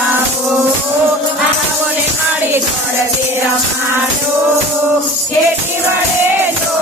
આવો આવો ને મારી ઘોડે રમાડો ખેતી વડે તો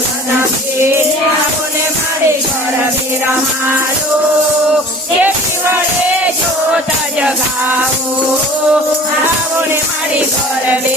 સદા ફેરે મારી ઘર રમાડો જોતા જગાવો આવો ને મારી ઘર બે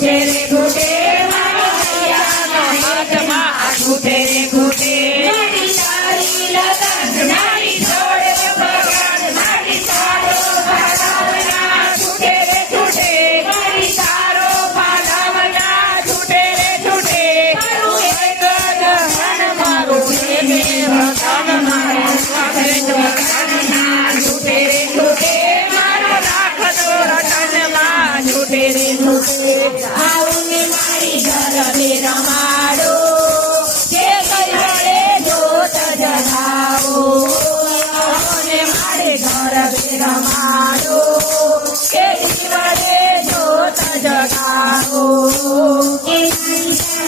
Thank you.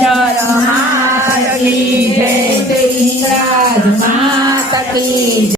જર માત કી જય જય માત કી